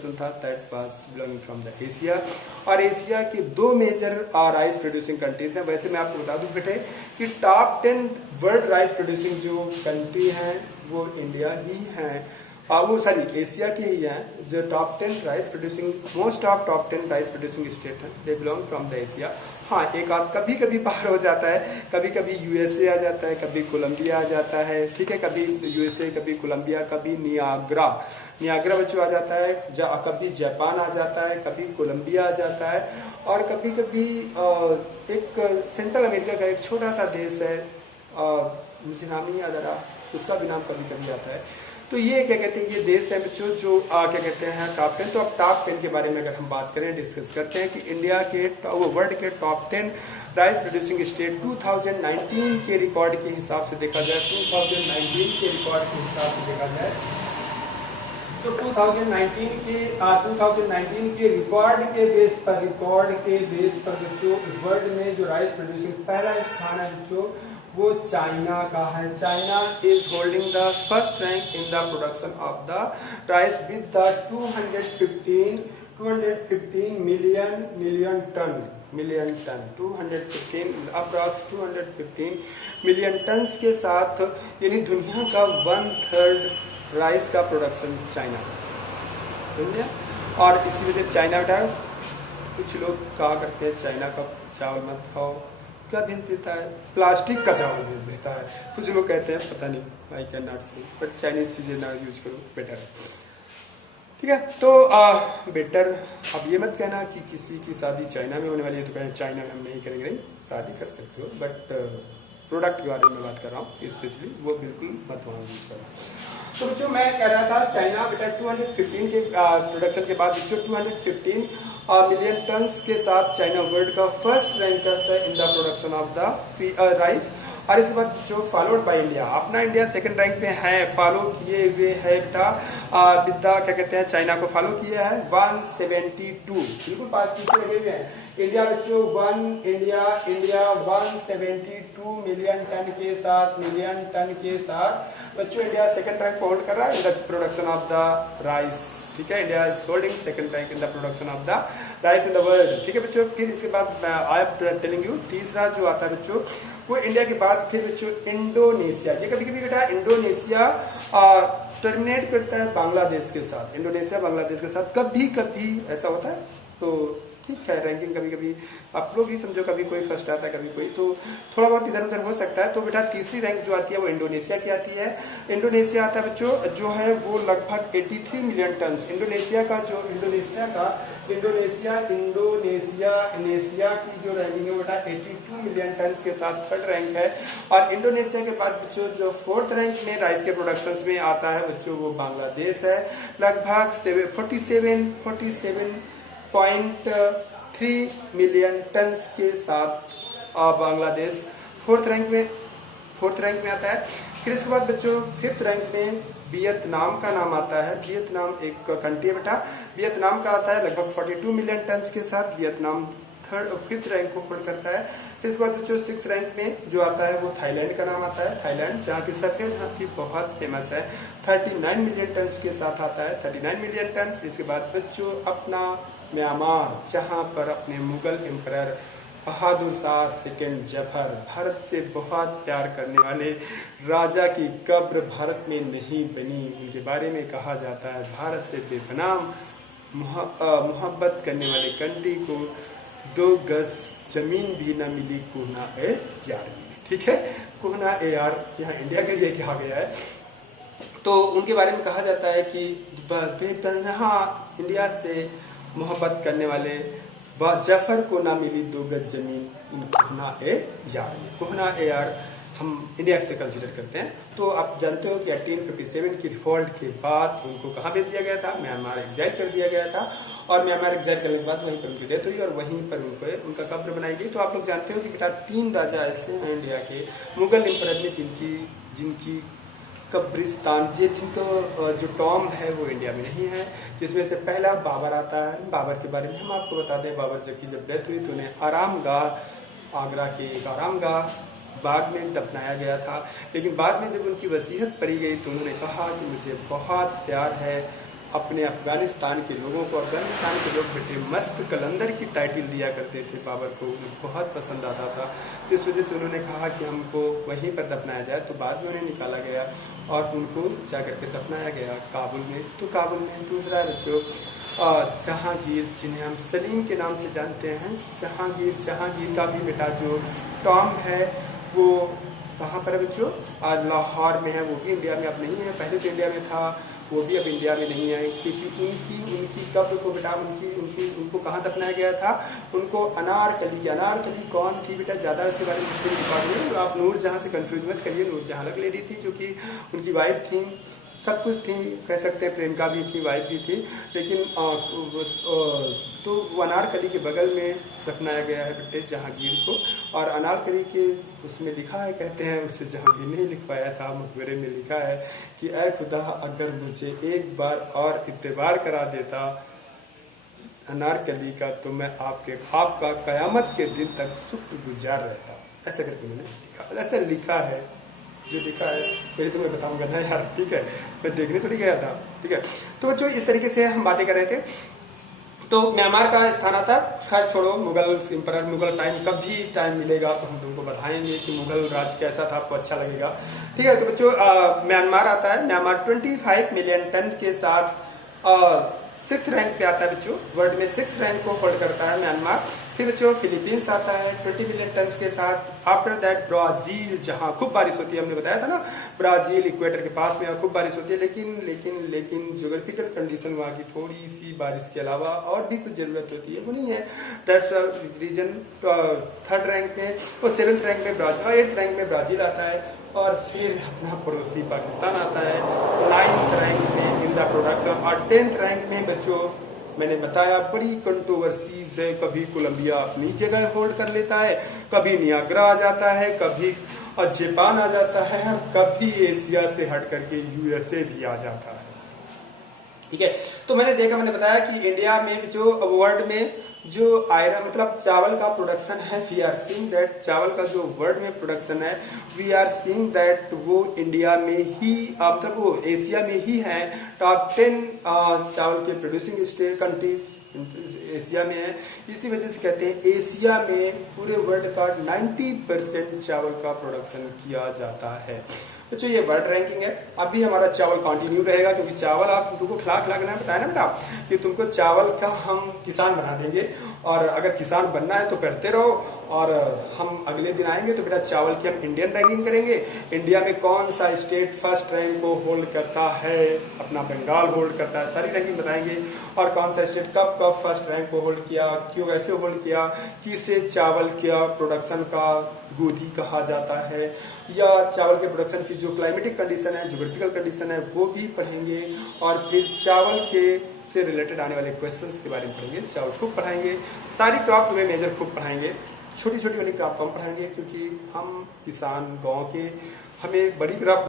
Production था that was belonging from the Asia. और Asia की 2 मेजर राइस प्रोड्यूसिंग कंट्रीज हैं। वैसे मैं आपको बता दूं बेटे कि टॉप 10 वर्ल्ड राइस प्रोड्यूसिंग जो कंट्री हैं वो इंडिया ही हैं, वो सॉरी एशिया के ही हैं। जो top 10 rice producing most of top 10 rice producing state हैं they belong from the Asia. हाँ, एक आध कभी कभी बाहर हो जाता है, कभी कभी यूएसए आ जाता है, कभी कोलंबिया आ जाता है, ठीक है, कभी यूएसए, कभी कोलंबिया, कभी नियाग्रा बच्चों आ जाता है, कभी जापान आ जाता है, कभी कोलंबिया आ जाता है, और कभी कभी एक सेंट्रल अमेरिका का एक छोटा सा देश है, मुझे नाम नहीं याद आ रहा, उसका भी नाम कभी कभी आता है। तो ये क्या कहते हैं, ये देश है बच्चों जो क्या कहते हैं टॉप 10। तो अब टॉप 10 के बारे में अगर हम बात करें, डिस्कस करते हैं कि इंडिया के वर्ल्ड के टॉप 10 राइस प्रोड्यूसिंग स्टेट 2019 के रिकॉर्ड के हिसाब से देखा जाए, 2019 के रिकॉर्ड के हिसाब से देखा जाए तो 2019 के रिकॉर्ड के बेस पर बच्चों वर्ल्ड में जो राइस प्रोड्यूसिंग पहला स्थान है बच्चों वो चाइना का है। China is holding the first rank in the production of the rice with the 215 million ton 215 approx 215 million ton के साथ, यानी दुनिया का 1/3 राइस का प्रोडक्शन चाइना का, समझे। और इसी वजह से चाइना बेटा, कुछ लोग कहा करते हैं चाइना का चावल मत खाओ, क्या भेज देता है, प्लास्टिक का चावल भेज देता है। कुछ लोग कहते हैं पता नहीं, आई कैन नॉट से, बट चाइनीज चीज़ें ना यूज करो, बेटर है, ठीक है। तो बेटर अब ये मत कहना कि किसी की शादी चाइना में होने वाली है तो कहें चाइना में हम नहीं करेंगे, नहीं, शादी कर सकते हो, बट प्रोडक्ट के बारे में बात कर रहा हूँ स्पेशली, वो बिल्कुल मत वहाँ यूज करना। तो बच्चों मैं कह रहा था चाइना बेटा 215 के प्रोडक्शन के बाद बच्चों 215 मिलियन टन्स के साथ चाइना वर्ल्ड का फर्स्ट रैंकर्स है इन the production of the rice. और इसके बाद जो फॉलोड बाय इंडिया, अपना इंडिया सेकंड रैंक पे है, फॉलो किए हुए है बेटा विद्या क्या कहते हैं चाइना को फॉलो किया है 172, बिल्कुल पास पीछे लगे हुए हैं। इंडिया बच्चों इंडिया 172 मिलियन टन के साथ बच्चों इंडिया सेकंड रैंक होल्ड कर रहा है इन the production of the rice, ठीक है। India is holding second rank in the production of the rice in the world, ठीक है बच्चों। फिर इसके बाद आई एम टेलिंग यू तीसरा जो आता है बच्चों वो इंडिया के बाद फिर बच्चों इंडोनेशिया। ये कभी कभी बेटा इंडोनेशिया टर्मिनेट करता है बांग्लादेश के साथ, इंडोनेशिया बांग्लादेश के साथ कभी कभी ऐसा होता है। तो ठीक है, रैंकिंग कभी कभी आप लोग ही समझो, कभी कोई फर्स्ट आता है, कभी कोई, तो थोड़ा बहुत इधर उधर हो सकता है। तो बेटा तीसरी रैंक जो आती है वो इंडोनेशिया की आती है। इंडोनेशिया आता है बच्चों जो है वो लगभग 83 मिलियन टन। इंडोनेशिया की जो रैंकिंग है बेटा 82 मिलियन टन के साथ थर्ड रैंक है। और इंडोनेशिया के बाद बच्चों जो फोर्थ रैंक में राइस के प्रोडक्शन में आता है बच्चों वो बांग्लादेश है, लगभग 47.3 मिलियन टन के साथ बांग्लादेश फोर्थ रैंक में आता है। फिर इसके बाद बच्चों फिफ्थ रैंक में वियतनाम का नाम आता है। वियतनाम एक कंट्री है बेटा, वियतनाम का आता है लगभग 42 मिलियन टन के साथ, वियतनाम फिफ्थ रैंक को होल्ड करता है। फिर इसके बाद बच्चों सिक्स रैंक में जो आता है वो थाईलैंड का नाम आता है, थाईलैंड जहाँ की सफेद हाथी बहुत फेमस है, 39 मिलियन टन के साथ आता है, 39 मिलियन टन। इसके बाद बच्चों अपना म्यांमार, जहाँ पर अपने मुगल एम्परर बहादुर शाह सेकंड जफर, भारत से बहुत प्यार करने वाले राजा की कब्र भारत में नहीं बनी, उनके बारे में कहा जाता है भारत से बेपनाह मोहब्बत करने वाले कंट्री को 2 गज जमीन भी न मिली कोहना ए यार में, ठीक है। कोहना ए यार यहाँ इंडिया के लिए कहा गया है। तो उनके बारे में कहा जाता है कि बेपनाह इंडिया से मोहब्बत करने वाले जफर को ना मिली 2 गज जमीन इन कोहना ए यार में। कोहना ए यार हम इंडिया से कंसिडर करते हैं। तो आप जानते हो कि 1857 की रिवॉल्ट के बाद उनको कहाँ भेज दिया गया था, म्यांमार एग्जाइल कर दिया गया था। और म्यांमार एग्जाइल करने के बाद वहीं पर उनकी डेथ हुई और वहीं पर उनका कब्र बनाई गई। तो आप लोग जानते हो कि बेटा 3 राजा ऐसे हैं इंडिया के मुगल एम्परर में जिनकी कब्रिस्तान जिनको जो टॉम है वो इंडिया में नहीं है, जिसमें से पहला बाबर आता है। बाबर के बारे में हम आपको बता दें, बाबर की जब डेथ हुई तो उन्हें आरामगाह, आगरा के एक आरामगाह बाग में दफनाया गया था। लेकिन बाद में जब उनकी वसीयत पड़ी गई तो उन्होंने कहा कि मुझे बहुत प्यार है अपने अफगानिस्तान के लोगों को, अफगानिस्तान के लोग बेटे मस्त कलंदर की टाइटल दिया करते थे बाबर को, उनको बहुत पसंद आता था। तो इस वजह से उन्होंने कहा कि हमको वहीं पर दफनाया जाए। तो बाद में उन्हें निकाला गया और उनको जा करके दफनाया गया काबुल में। तो काबुल में दूसरा बच्चों जहांगीर, जिन्हें हम सलीम के नाम से जानते हैं, जहांगीर का भी बेटा जो टॉम है वो कहाँ पर है बच्चों, आज लाहौर में है। वो भी इंडिया में अब नहीं है, पहले तो इंडिया में था, वो भी अब इंडिया में नहीं है, क्योंकि उनकी कब्र को बेटा उनको कहाँ दफनाया गया था, उनको अनारकली कौन थी बेटा, ज़्यादा इसके बारे में हिस्ट्री रिकॉर्ड नहीं है, आप नूरजहाँ से कंफ्यूज मत करिए। नूरजहाँ अलग लेडी थी जो कि उनकी वाइफ थी, सब कुछ थी, कह सकते हैं प्रेमिका भी थी, वाइफ भी थी, लेकिन तो वो अनारकली के बगल में दफनाया गया है बेटे जहांगीर को। और अनारकली के उसमें लिखा है, कहते हैं उसे जहांगीर ने लिखवाया था, मकबरे में लिखा है कि ऐ खुदा अगर मुझे एक बार और इत्तेबार करा देता अनारकली का तो मैं आपका कयामत के दिन तक शुक्रगुजार रहता। ऐसा करके मैंने लिखा, ऐसा लिखा है, जो लिखा है वही तो मैं बताऊंगा ना यार, ठीक है, मैं देखने थोड़ी गया था, ठीक है। तो जो इस तरीके से हम बातें कर रहे थे, तो म्यांमार का स्थान आता है। खैर छोड़ो, मुगल टाइम, कभी टाइम मिलेगा तो हम तुमको बताएंगे कि मुगल राज कैसा था, आपको अच्छा लगेगा, ठीक है। तो बच्चों म्यांमार आता है। म्यांमार 25 मिलियन टन के साथ 6th रैंक पे आता है बच्चों, वर्ल्ड में 6th रैंक को होल्ड करता है म्यांमार। फिर बच्चों फिलीपींस आता है 20 मिलियन टन के साथ। आफ्टर दैट ब्राजील, जहां खूब बारिश होती है, हमने बताया था ना, ब्राजील इक्वेटर के पास में खूब बारिश होती है, लेकिन ज्योग्राफिकल कंडीशन वहाँ की थोड़ी सी बारिश के अलावा और भी कुछ जरूरत होती है, वो नहीं है। दैट्स रीजन 3rd रैंक में, और 7th रैंक में ब्राजील, 8th रैंक में ब्राजील आता है, और फिर अपना पड़ोसी पाकिस्तान आता है 9th रैंक में इन द प्रोडक्शन। और 10th रैंक में बच्चों मैंने बताया बड़ी कंट्रोवर्सीज है, कभी कोलंबिया अपनी जगह होल्ड कर लेता है, कभी नियाग्रा आ जाता है, कभी जापान आ जाता है, और कभी एशिया से हट करके यूएसए भी आ जाता है, ठीक है। तो मैंने बताया कि इंडिया में जो वर्ल्ड में जो आयरन मतलब चावल का प्रोडक्शन है, वी आर सीइंग दैट चावल का जो वर्ल्ड में प्रोडक्शन है, वी आर सीइंग दैट वो इंडिया में ही मतलब वो एशिया में ही है। टॉप 10 चावल के प्रोड्यूसिंग स्टेट कंट्रीज एशिया में है। इसी वजह से कहते हैं एशिया में पूरे वर्ल्ड का 90% चावल का प्रोडक्शन किया जाता है। तो ये वर्ल्ड रैंकिंग है। अभी हमारा चावल कंटिन्यू रहेगा, क्योंकि चावल आप तुमको खिला के बताया ना बेटा कि तुमको चावल का हम किसान बना देंगे, और अगर किसान बनना है तो करते रहो, और हम अगले दिन आएंगे तो बेटा चावल की हम इंडियन रैंकिंग करेंगे। इंडिया में कौन सा स्टेट 1st रैंक को होल्ड करता है, अपना बंगाल होल्ड करता है, सारी रैंकिंग बताएंगे। और कौन सा स्टेट कब 1st रैंक को होल्ड किया, क्यों ऐसे होल्ड किया, किसे चावल का प्रोडक्शन का गोदी कहा जाता है, या चावल के प्रोडक्शन की जो क्लाइमेटिक कंडीशन है, ज्योग्राफिकल कंडीशन है, वो भी पढ़ेंगे। और फिर चावल के से रिलेटेड आने वाले क्वेश्चंस के बारे में पढ़ेंगे। चावल खूब पढ़ाएंगे, सारी क्रॉप में मेजर खूब पढ़ाएंगे, छोटी छोटी वाली क्रॉप कम पढ़ाएंगे, क्योंकि हम किसान गांव के, हमें बड़ी क्रॉप